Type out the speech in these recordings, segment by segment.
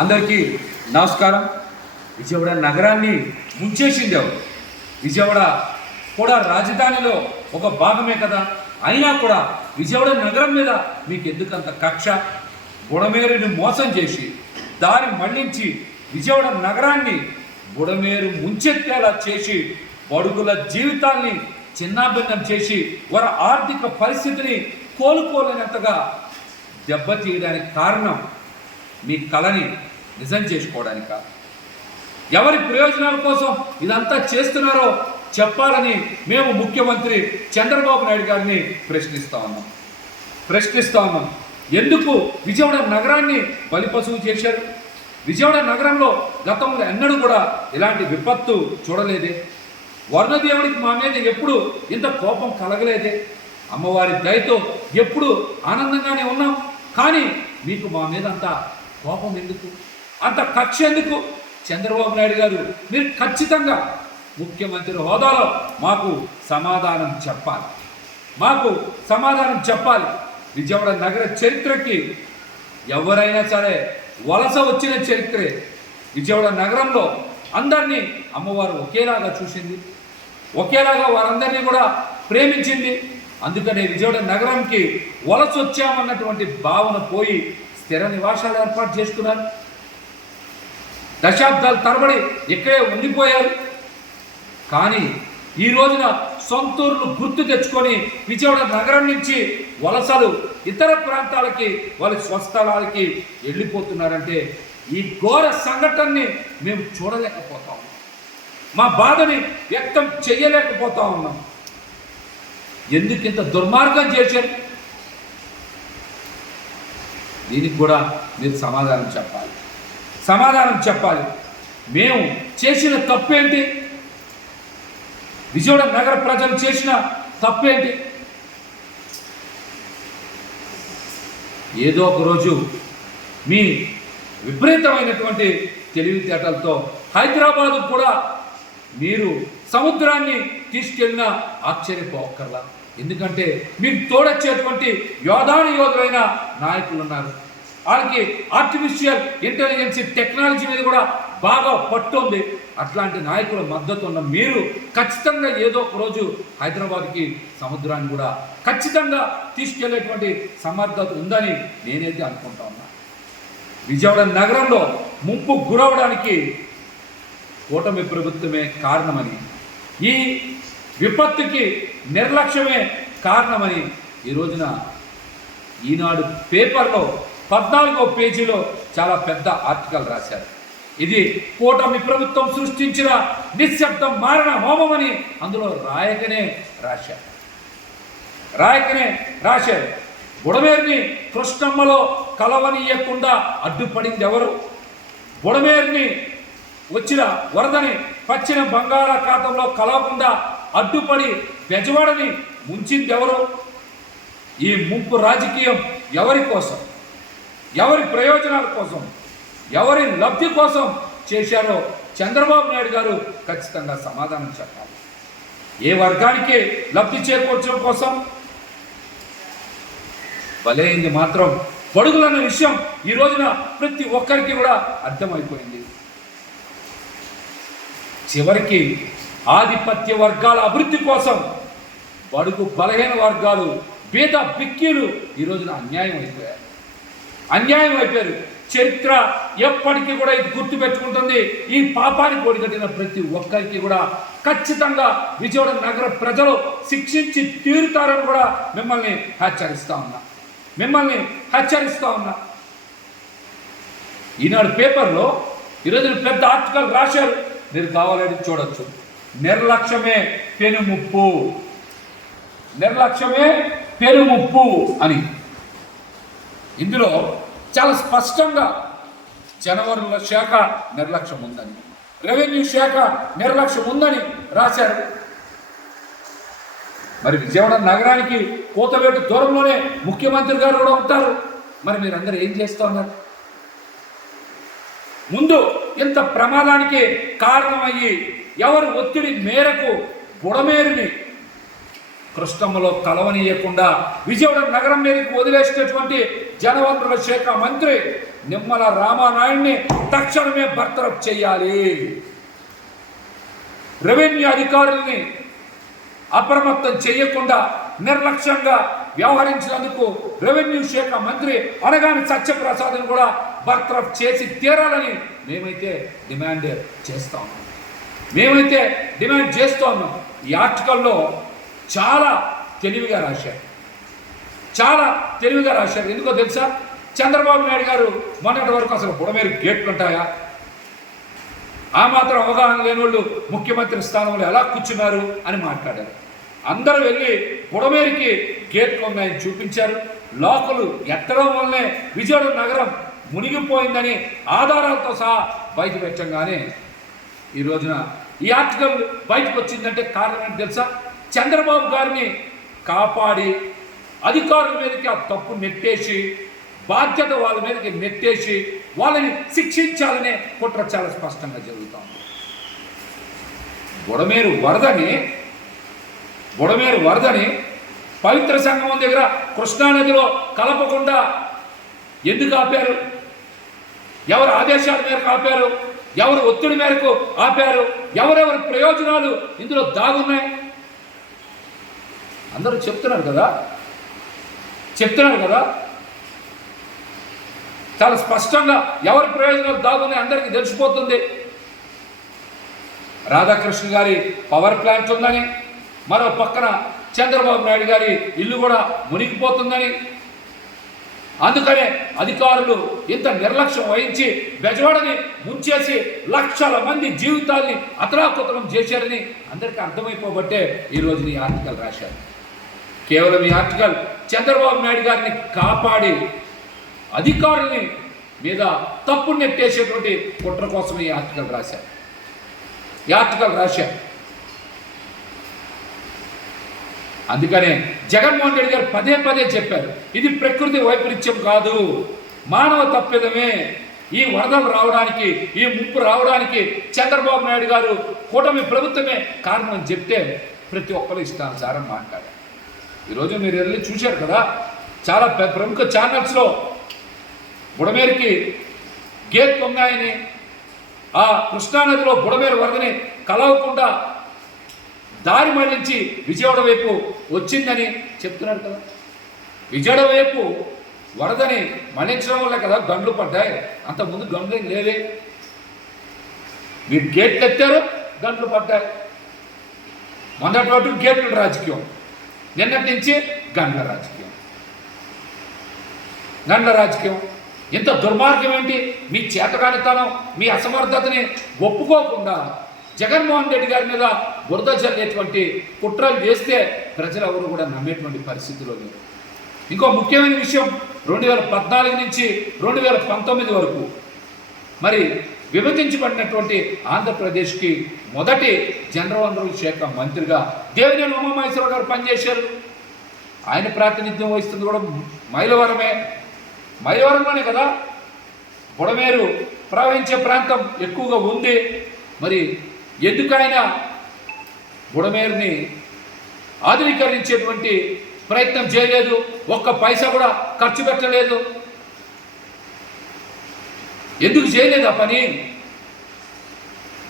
అందరికీ నమస్కారం. విజయవాడ నగరాన్ని ముంచేసింది ఎవరు? విజయవాడ కూడా రాజధానిలో ఒక భాగమే కదా. అయినా కూడా విజయవాడ నగరం మీద మీకు ఎందుకంత కక్ష? బుడమేరుని మోసం చేసి దారి మళ్లించి విజయవాడ నగరాన్ని బుడమేరు ముంచెత్తేలా చేసి బడుగుల జీవితాల్ని చిన్నాభిన్నం చేసి వారి ఆర్థిక పరిస్థితిని కోలుకోలేనంతగా దెబ్బతీయడానికి కారణం మీ కళని నిజం చేసుకోవడానిక? ఎవరి ప్రయోజనాల కోసం ఇదంతా చేస్తున్నారో చెప్పాలని మేము ముఖ్యమంత్రి చంద్రబాబు నాయుడు గారిని ప్రశ్నిస్తా ఉన్నాం. ఎందుకు విజయవాడ నగరాన్ని బలిపశువు చేశారు? విజయవాడ నగరంలో గతంలో ఎన్నడూ కూడా ఇలాంటి విపత్తు చూడలేదే. వరుణదేవుడికి మా మీద ఎప్పుడు ఇంత కోపం కలగలేదే. అమ్మవారి దయతో ఎప్పుడు ఆనందంగానే ఉన్నాం. కానీ మీకు మా మీద అంత కోపం ఎందుకు, అంత కక్ష ఎందుకు? చంద్రబాబు నాయుడు గారు, మీరు ఖచ్చితంగా ముఖ్యమంత్రి హోదాలో మాకు సమాధానం చెప్పాలి. విజయవాడ నగర చరిత్రకి ఎవరైనా సరే వలస వచ్చిన చరిత్రే. విజయవాడ నగరంలో అందరినీ అమ్మవారు ఒకేలాగా చూసింది, ఒకేలాగా వారందరినీ కూడా ప్రేమించింది. అందుకనే విజయవాడ నగరానికి వలస వచ్చామన్నటువంటి భావన పోయి స్థిర నివాసాలు ఏర్పాటు చేసుకున్నారు. దశాబ్దాల తరబడి ఇక్కడే ఉండిపోయారు. కానీ ఈ రోజున సొంతూరును గుర్తు తెచ్చుకొని విజయవాడ నగరం నుంచి వలసలు ఇతర ప్రాంతాలకి వాళ్ళ స్వస్థలాలకి వెళ్ళిపోతున్నారంటే ఈ ఘోర సంఘటనని మేము చూడలేకపోతా ఉన్నాం. మా బాధని వ్యక్తం చేయలేకపోతా ఉన్నాం. ఎందుకు ఇంత దుర్మార్గం చేశారు? దీనికి కూడా మీరు సమాధానం చెప్పాలి. మేము చేసిన తప్పేంటి? విజయవాడ నగర ప్రజలు చేసిన తప్పేంటి? ఏదో ఒక రోజు మీ విపరీతమైనటువంటి తెలివితేటలతో హైదరాబాదు కూడా మీరు సముద్రాన్ని తీసుకెళ్ళిన ఆశ్చర్యపోకర్లా. ఎందుకంటే మీకు తోడొచ్చేటువంటి యోధులైన నాయకులు ఉన్నారు. వాళ్ళకి ఆర్టిఫిషియల్ ఇంటెలిజెన్స్ టెక్నాలజీ మీద కూడా బాగా పట్టుంది. అట్లాంటి నాయకుల మద్దతు ఉన్న మీరు ఖచ్చితంగా ఏదో ఒక రోజు హైదరాబాద్కి సముద్రాన్ని కూడా ఖచ్చితంగా తీసుకెళ్లేటువంటి సమర్థత ఉందని నేనైతే అనుకుంటా ఉన్నా. విజయవాడ నగరంలో ముంపు గురవడానికి కూటమి ప్రభుత్వమే కారణమని, ఈ విపత్తుకి నిర్లక్ష్యమే కారణమని ఈ రోజున ఈనాడు పేపర్లో 14వ పేజీలో చాలా పెద్ద ఆర్టికల్ రాశారు. ఇది కూటమి ప్రభుత్వం సృష్టించిన నిశ్శబ్దం మారణ హోమమని అందులో రాయకనే రాశారు. బుడమేరుని కృష్ణమ్మలో కలవనీయకుండా అడ్డుపడింది ఎవరు? బుడమేరుని వచ్చిన వరదని పశ్చిమ బంగాళాఖాతంలో కలవకుండా అడ్డుపడి బెజవాడని ముంచింది ఎవరు? ఈ ముంపు రాజకీయం ఎవరి కోసం, ఎవరి ప్రయోజనాల కోసం, ఎవరి లబ్ధి కోసం చేశారో చంద్రబాబు నాయుడు గారు ఖచ్చితంగా సమాధానం చెప్పాలి. ఏ వర్గానికి లబ్ధి చేకూర్చడం కోసం? బలైంది మాత్రం బడుగులన్న విషయం ఈ రోజున ప్రతి ఒక్కరికి కూడా అర్థమైపోయింది. చివరికి ఆధిపత్య వర్గాల అభివృద్ధి కోసం బడుగు బలహీన వర్గాలు, బీద బిక్కీలు ఈ రోజున అన్యాయం అయిపోయారు. చరిత్ర ఎప్పటికీ కూడా ఇది గుర్తుపెట్టుకుంటుంది. ఈ పాపానికి ఒడిగట్టిన ప్రతి ఒక్కరికి కూడా ఖచ్చితంగా విజయవాడ నగర ప్రజలు శిక్షించి తీరుతారని కూడా మిమ్మల్ని హెచ్చరిస్తా ఉన్నా. ఈనాడు పేపర్లో ఈరోజు పెద్ద ఆర్టికల్ రాశారు, మీరు కావాలని చూడొచ్చు. నిర్లక్ష్యమే పెనుముప్పు అని. ఇందులో చాలా స్పష్టంగా జనవరుల శాఖ నిర్లక్ష్యం ఉందని, రెవెన్యూ శాఖ నిర్లక్ష్యం ఉందని రాశారు. మరి విజయవాడ నగరానికి కోతవేటు దూరంలోనే ముఖ్యమంత్రి గారు కూడా ఉంటారు. మరి మీరందరూ ఏం చేస్తూ ఉన్నారు? ముందు ఇంత ప్రమాదానికి కారణమయ్యి ఎవరు ఒత్తిడి మేరకు బుడమేరుని కృష్ణమ్మలో కలవనీయకుండా విజయవాడ నగరం మీదకి వదిలేసినటువంటి జనవనరుల శాఖ మంత్రి నిమ్మల రామానాయుడిని తక్షణమే బర్తరఫ్ చేయాలి. రెవెన్యూ అధికారుల్ని అప్రమత్తం చేయకుండా నిర్లక్ష్యంగా వ్యవహరించినందుకు రెవెన్యూ శాఖ మంత్రి అనగాని సత్యప్రసాద్ని కూడా బర్తరఫ్ చేసి తీరాలని మేమైతే డిమాండ్ చేస్తా ఉన్నాం. ఈ ఆర్టికల్లో చాలా తెలివిగా రాశారు. ఎందుకో తెలుసా? చంద్రబాబు నాయుడు గారు మొన్నటి వరకు అసలు బుడమేరు గేట్లు ఉంటాయా, ఆ మాత్రం అవగాహన లేని వాళ్ళు ముఖ్యమంత్రి స్థానంలో ఎలా కూర్చున్నారు అని మాట్లాడారు. అందరూ వెళ్ళి బుడమేరుకి గేట్లు ఉన్నాయని చూపించారు. లోకలు ఎత్తడం వల్లనే విజయవాడ నగరం మునిగిపోయిందని ఆధారాలతో సహా బయట పెట్టంగానే ఈ రోజున ఈ ఆర్టికల్ బయటకు వచ్చిందంటే కారణం ఏంటి తెలుసా? చంద్రబాబు గారిని కాపాడి అధికారుల మీదకి ఆ తప్పు నెట్టేసి బాధ్యత వాళ్ళ మీదకి నెట్టేసి వాళ్ళని శిక్షించాలనే కుట్ర చాలా స్పష్టంగా జరుగుతుంది. బుడమేరు వరదని పవిత్ర సంగమం దగ్గర కృష్ణానదిలో కలపకుండా ఎందుకు ఆపారు? ఎవరు ఆదేశాల మేరకు ఆపారు? ఎవరు ఒత్తిడి మేరకు ఆపారు? ఎవరెవరి ప్రయోజనాలు ఇందులో దాగున్నాయి? అందరూ చెప్తున్నారు కదా. చాలా స్పష్టంగా ఎవరి ప్రయోజనాలు దాగున్నాయి అందరికీ తెలిసిపోతుంది. రాధాకృష్ణ గారి పవర్ ప్లాంట్ ఉందని, మరో పక్కన చంద్రబాబు నాయుడు గారి ఇల్లు కూడా మునిగిపోతుందని, అందుకనే అధికారులు ఇంత నిర్లక్ష్యం వహించి బెజవాడని ముంచేసి లక్షల మంది జీవితాల్ని అతలాకుతలం చేశారని అందరికీ అర్థమైపోబట్టే ఈరోజు ఈ ఆర్టికల్ రాశారు. కేవలం ఈ ఆర్టికల్ చంద్రబాబు నాయుడు గారిని కాపాడి అధికారుల్ని మీద తప్పు నెట్టేసేటువంటి కుట్ర కోసం ఈ ఆర్టికల్ రాశారు. అందుకనే జగన్మోహన్ రెడ్డి గారు పదే చెప్పారు, ఇది ప్రకృతి వైపరీత్యం కాదు, మానవ తప్పిదమే. ఈ వరదలు రావడానికి, ఈ ముప్పు రావడానికి చంద్రబాబు నాయుడు గారు, కూటమి ప్రభుత్వమే కారణం అని చెప్తే ప్రతి ఒక్కరు ఇష్టానుసారం మాట్లాడారు. ఈరోజు మీరు వెళ్ళి చూశారు కదా, చాలా ప్రముఖ ఛానల్స్లో బుడమేరుకి గేట్లు ఉన్నాయని, ఆ కృష్ణానదిలో బుడమేరు వరదని కలవకుండా దారి మళ్లించి విజయవాడ వైపు వచ్చిందని చెప్తున్నారు కదా. విజయవాడ వైపు వరదని మళ్లించడం వల్ల కదా గండ్లు పడ్డాయి. అంతకుముందు గండ్లు లేవే. మీరు గేట్లు ఎత్తారు, గండ్లు పడ్డాయి. మొన్నటి వరకు గేట్ల రాజకీయం, నిన్నటి నుంచి గండ్ల రాజకీయం. ఇంత దుర్మార్గం ఏంటి? మీ చేతకానితనం, మీ అసమర్థతని ఒప్పుకోకుండా జగన్మోహన్ రెడ్డి గారి మీద బురద చల్లేటువంటి కుట్రలు చేస్తే ప్రజలు ఎవరు కూడా నమ్మేటువంటి పరిస్థితిలో లేదు. ఇంకో ముఖ్యమైన విషయం, 2014 నుంచి 2019 వరకు మరి విభజించబడినటువంటి ఆంధ్రప్రదేశ్కి మొదటి జలవనరుల శాఖ మంత్రిగా దేవినేని ఉమామహేశ్వరరావు గారు పనిచేశారు. ఆయన ప్రాతినిధ్యం వహిస్తుంది కూడా మైలవరంలోనే కదా. బుడమేరు ప్రవహించే ప్రాంతం ఎక్కువగా ఉంది. మరి ఎందుకైనా బుడమేరుని ఆధునీకరించేటువంటి ప్రయత్నం చేయలేదు, ఒక్క పైసా కూడా ఖర్చు పెట్టలేదు. ఎందుకు చేయలేదు ఆ పని?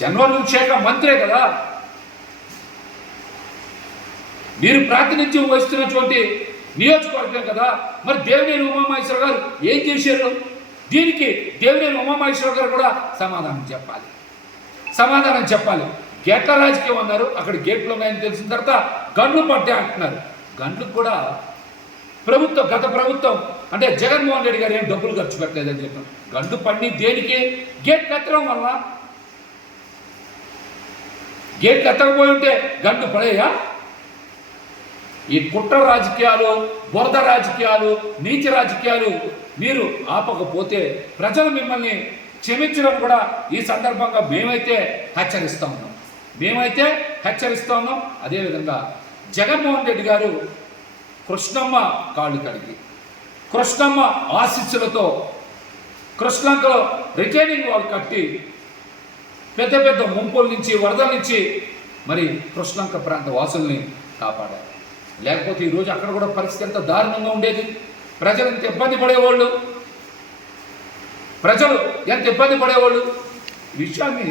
జలవనరుల శాఖ మంత్రే కదా. మీరు ప్రాతినిధ్యం వహిస్తున్నటువంటి నియోజకవర్గం కదా. మరి దేవినేని ఉమామహేశ్వరరావు గారు ఏం చేశారు? దీనికి దేవినేని ఉమామహేశ్వరరావు గారు కూడా సమాధానం చెప్పాలి. గేట్ల రాజకీయం అన్నారు, అక్కడ గేట్లు ఉన్నాయని తెలిసిన తర్వాత గండ్లు పడ్డాయి అంటున్నారు. గండ్లకు కూడా గత ప్రభుత్వం అంటే జగన్మోహన్ రెడ్డి గారు ఏం డబ్బులు ఖర్చు పెట్టలేదని చెప్పారు. గండ్లు పడి దేనికి? గేట్లు ఎత్తడం వల్ల. గేట్లు ఎత్తకపోయి ఉంటే గండ్లు పడేయా? ఈ కుట్ర రాజకీయాలు, బురద రాజకీయాలు, నీచ రాజకీయాలు మీరు ఆపకపోతే ప్రజలు మిమ్మల్ని క్షమించడం కూడా ఈ సందర్భంగా మేమైతే హెచ్చరిస్తా ఉన్నాం. అదేవిధంగా జగన్మోహన్ రెడ్డి గారు కృష్ణమ్మ కాళ్ళు కడిగి, కృష్ణమ్మ ఆశీస్సులతో కృష్ణంకలో రిటైనింగ్ వాల్ కట్టి పెద్ద ముంపుల నుంచి, వరదల నుంచి మరి కృష్ణంక ప్రాంత వాసుల్ని కాపాడారు. లేకపోతే ఈరోజు అక్కడ కూడా పరిస్థితి ఎంత దారుణంగా ఉండేది. ప్రజలు ఎంత ఇబ్బంది పడేవాళ్ళు. ప్రజలు ఎంత ఇబ్బంది పడేవాళ్ళు. ఈ విషయాన్ని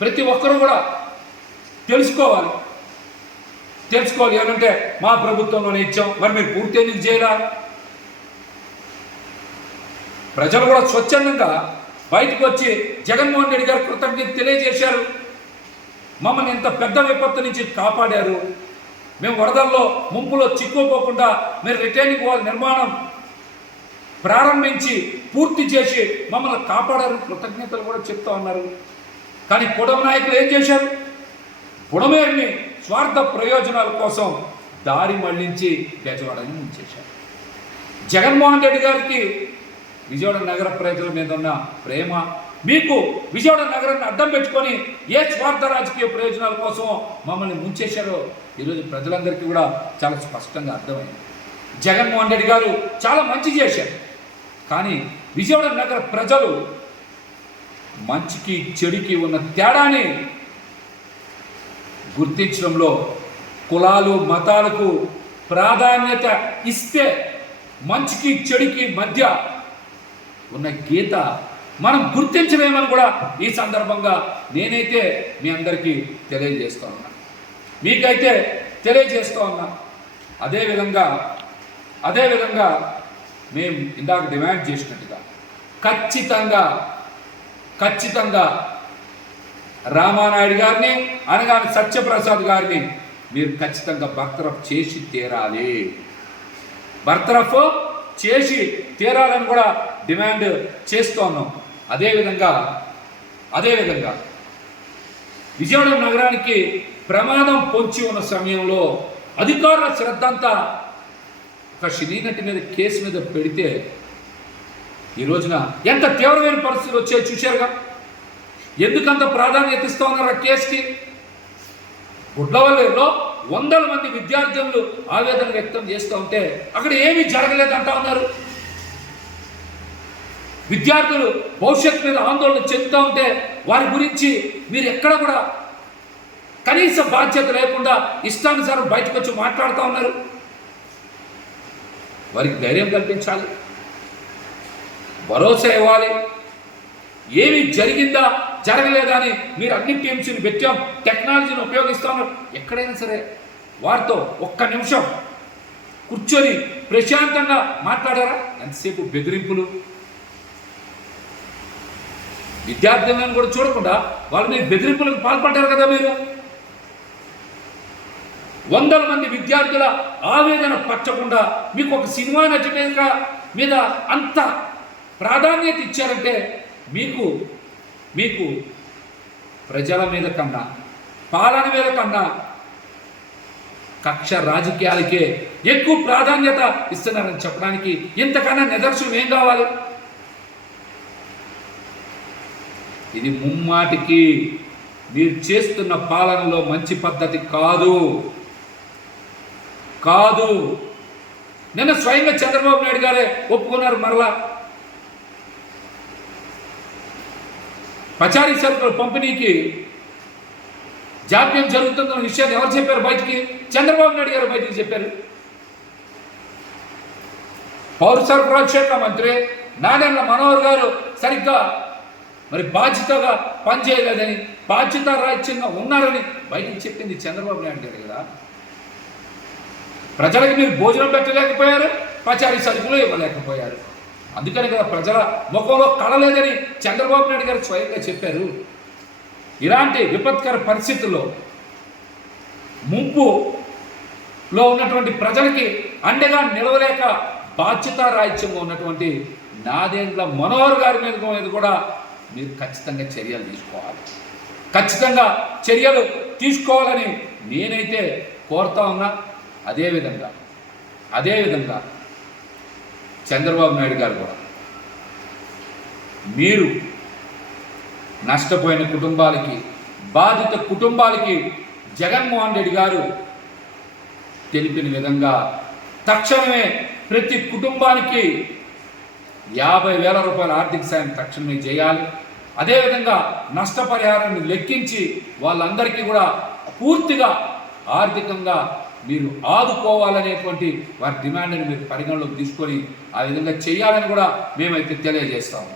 ప్రతి ఒక్కరూ కూడా తెలుసుకోవాలి. ఏమంటే మా ప్రభుత్వంలోనే ఇచ్చాం, మరి మీరు పూర్తి ఎందుకు చేయరా? ప్రజలు కూడా స్వచ్ఛందంగా బయటకు వచ్చి జగన్మోహన్ రెడ్డి గారు కృతజ్ఞత తెలియజేశారు. మమ్మల్ని ఇంత పెద్ద విపత్తు నుంచి కాపాడారు, మేము వరదల్లో ముంపులో చిక్కుకోకుండా మీరు రిటైనింగ్ వాల్ నిర్మాణం ప్రారంభించి పూర్తి చేసి మమ్మల్ని కాపాడారు, కృతజ్ఞతలు కూడా చెప్తా ఉన్నారు. కానీ పుడమ నాయకులు ఏం చేశారు? పుడమేరుని స్వార్థ ప్రయోజనాల కోసం దారి మళ్లించి బెజవాడని ముంచేశారు. జగన్మోహన్ రెడ్డి గారికి విజయవాడ నగర ప్రజల మీద ఉన్న ప్రేమ, మీకు విజయవాడ నగరాన్ని అడ్డం పెట్టుకొని ఏ స్వార్థ రాజకీయ ప్రయోజనాల కోసం మమ్మల్ని ముంచేశారో ఈరోజు ప్రజలందరికీ కూడా చాలా స్పష్టంగా అర్థమైంది. జగన్మోహన్ రెడ్డి గారు చాలా మంచి చేశారు, కానీ విజయవాడ నగర ప్రజలు మంచికి చెడుకి ఉన్న తేడాని గుర్తించడంలో కులాలు మతాలకు ప్రాధాన్యత ఇస్తే మంచికి చెడుకి మధ్య ఉన్న గీత మనం గుర్తించలేమని కూడా ఈ సందర్భంగా నేనైతే మీ అందరికీ తెలియజేస్తూ ఉన్నా, మీకైతే తెలియజేస్తూ ఉన్నా. అదేవిధంగా మేము ఇందాక డిమాండ్ చేసినట్టుగా ఖచ్చితంగా రామానాయుడు గారిని అనగానే సత్యప్రసాద్ గారిని మీరు ఖచ్చితంగా బర్తరఫ్ చేసి తీరాలి, తీరాలని కూడా డిమాండ్ చేస్తూ ఉన్నాం. అదేవిధంగా విజయవాడ నగరానికి ప్రమాదం పొంచి ఉన్న సమయంలో అధికారుల శ్రద్ధ అంతా ఒక సినీనటి మీద కేసు మీద పెడితే ఈ రోజున ఎంత తీవ్రమైన పరిస్థితులు వచ్చాయో చూశారుగా. ఎందుకంత ప్రాధాన్యత ఇస్తూ ఉన్నారు ఆ కేసుకి? గుడ్లవల్లిలో వందల మంది విద్యార్థులు ఆవేదన వ్యక్తం చేస్తూ ఉంటే అక్కడ ఏమీ జరగలేదంటా ఉన్నారు. విద్యార్థులు భవిష్యత్తు మీద ఆందోళన చెందుతూ ఉంటే వారి గురించి మీరు ఎక్కడ కూడా కనీస బాధ్యత లేకుండా ఇష్టానుసారం బయటకు వచ్చి మాట్లాడుతూ ఉన్నారు. వారికి ధైర్యం కల్పించాలి, భరోసా ఇవ్వాలి. ఏమి జరిగిందా జరగలేదా అని మీరు అన్ని టీమ్స్ని పెట్టాం, టెక్నాలజీని ఉపయోగిస్తాను. ఎక్కడైనా సరే వారితో ఒక్క నిమిషం కూర్చొని ప్రశాంతంగా మాట్లాడారా? ఎంతసేపు బెదిరింపులు, విద్యార్థులను కూడా చూడకుండా వాళ్ళ మీద బెదిరింపులకు పాల్పడ్డారు కదా మీరు. వందల మంది విద్యార్థుల ఆవేదన పచ్చకుండా మీకు ఒక సినిమా నటి మీద అంత ప్రాధాన్యత ఇచ్చారంటే మీకు ప్రజల మీద కన్నా పాలన మీద కన్నా కక్ష రాజకీయాలకే ఎక్కువ ప్రాధాన్యత ఇస్తున్నారని చెప్పడానికి ఇంతకన్నా నిదర్శనం ఏం కావాలి? ఇది ముమ్మాటికి మీరు చేస్తున్న పాలనలో మంచి పద్ధతి కాదు. నిన్న స్వయంగా చంద్రబాబు నాయుడు గారే ఒప్పుకున్నారు. మరలా పచారీ సరుకుల పంపిణీకి జాప్యం జరుగుతుందన్న విషయాన్ని ఎవరు చెప్పారు బయటికి? చంద్రబాబు నాయుడు గారు బయటికి చెప్పారు. పౌర సరఫరాల శాఖ మంత్రి నాదెండ్ల మనోహర్ గారు సరిగ్గా మరి బాధ్యతగా పనిచేయలేదని, బాధ్యత రాజ్యంగా ఉన్నారని బయటికి చెప్పింది చంద్రబాబు నాయుడు గారు కదా. ప్రజలకు మీరు భోజనం పెట్టలేకపోయారు, పచారీ సరుకులు ఇవ్వలేకపోయారు. అందుకని కదా ప్రజల ముఖంలో కళలేదని చంద్రబాబు నాయుడు గారు స్వయంగా చెప్పారు. ఇలాంటి విపత్కర పరిస్థితుల్లో ముంపులో ఉన్నటువంటి ప్రజలకి అండగా నిలవలేక బాధ్యత రాహిత్యంగా ఉన్నటువంటి నాదెండ్ల మనోహర్ గారి మీద కూడా మీరు ఖచ్చితంగా చర్యలు తీసుకోవాలని నేనైతే కోరుతా ఉన్నా. అదేవిధంగా చంద్రబాబు నాయుడు గారు కూడా మీరు నష్టపోయిన కుటుంబాలకి, బాధిత కుటుంబాలకి జగన్మోహన్ రెడ్డి గారు తెలిపిన విధంగా తక్షణమే ప్రతి కుటుంబానికి 50,000 రూపాయల ఆర్థిక సాయం తక్షణమే చేయాలి. అదేవిధంగా నష్టపరిహారాన్ని లెక్కించి వాళ్ళందరికీ కూడా పూర్తిగా ఆర్థికంగా మీరు ఆదుకోవాలనేటువంటి వారి డిమాండ్ని మీరు పరిగణలోకి తీసుకొని ఆ విధంగా చేయాలని కూడా మేమైతే తెలియజేస్తాము.